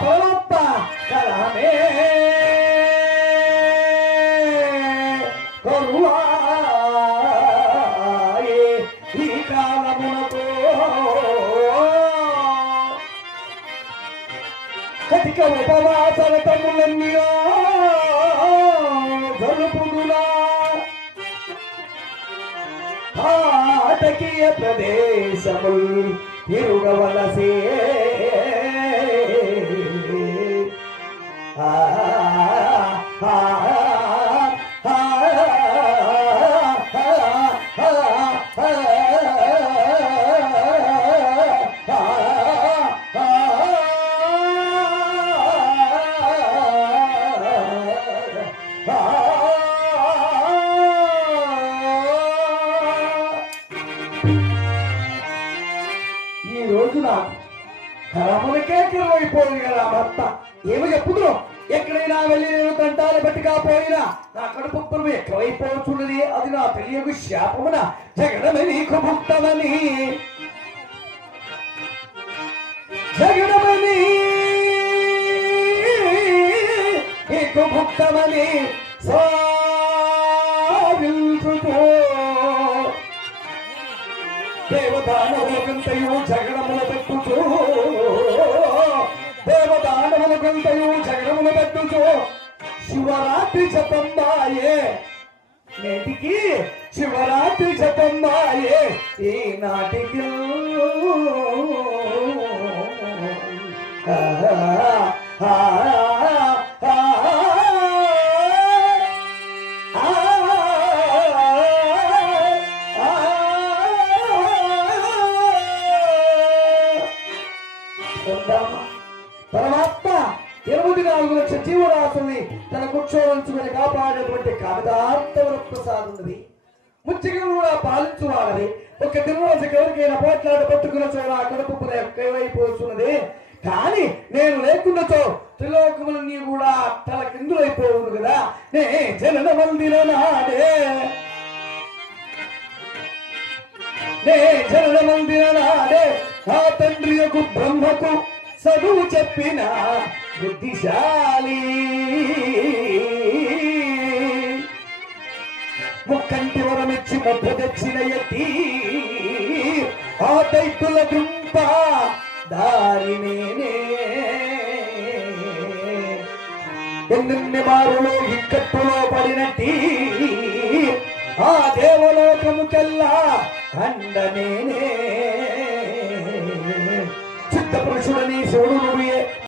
పరమాత్మ కలమే కరువాయే ఈ కాలమునతో కటిక ఉపవాసరతములన్నీయో జరుపుదులా ఆటకీయ ప్రదేశముల్ తిరుగవలసే ఈ రోజున కరములకే కిరవైపోయింది కదా భర్త. ఏమో చెప్పుదురు, ఎక్కడైనా వెళ్ళి నేను తంటాలు బట్టిగా పోయినా నా కడుపు పురుగు ఎక్కువైపోతున్నది. అది నా తెలియకు శాపమున జగడమే నీకు భుక్తమని జగడమని నీకు భుక్తమని సావిల్చుకో దేవదానములకంతయు జగడముల పెట్టుచు దేవదానములకంతయు జగడముల పెట్టుచు శివరాత్రి జపంబాయే నేటికి శివరాత్రి జపంబాయే ఈ నాటికి పరమాత్మ 24 లక్షల జీవరాశుల్ని తన కూర్చోవలసి కాపాడేటువంటి కామితార్థవరప్రసాదున్నది. ముచ్చికను కూడా పాలించువాలని ఒక దినవాసి ఎవరికైనా పోట్లాడ పట్టుకున్న చోర కడుపు ఎక్కువైపోతున్నది. కానీ నేను లేకుండాతో త్రిలోకములన్నీ కూడా తల కిందులైపోవును కదా. నే జనన మందిర నాడే నే జనన మందిర నాడే ఆ తండ్రి యొక్క బ్రహ్మకు చదువు చెప్పిన బుద్ధిశాలి ముక్కంటి వరమిచ్చి మొక్క తెచ్చిన ఎత్తి ఆ దైతుల గుంప దారినేనే ఎన్నెన్ని మారులో ఇక్కట్టులో పడినట్టి ఆ దేవలోకముకెల్లా అండనేనే చిత్త పురుషుడని శివుడు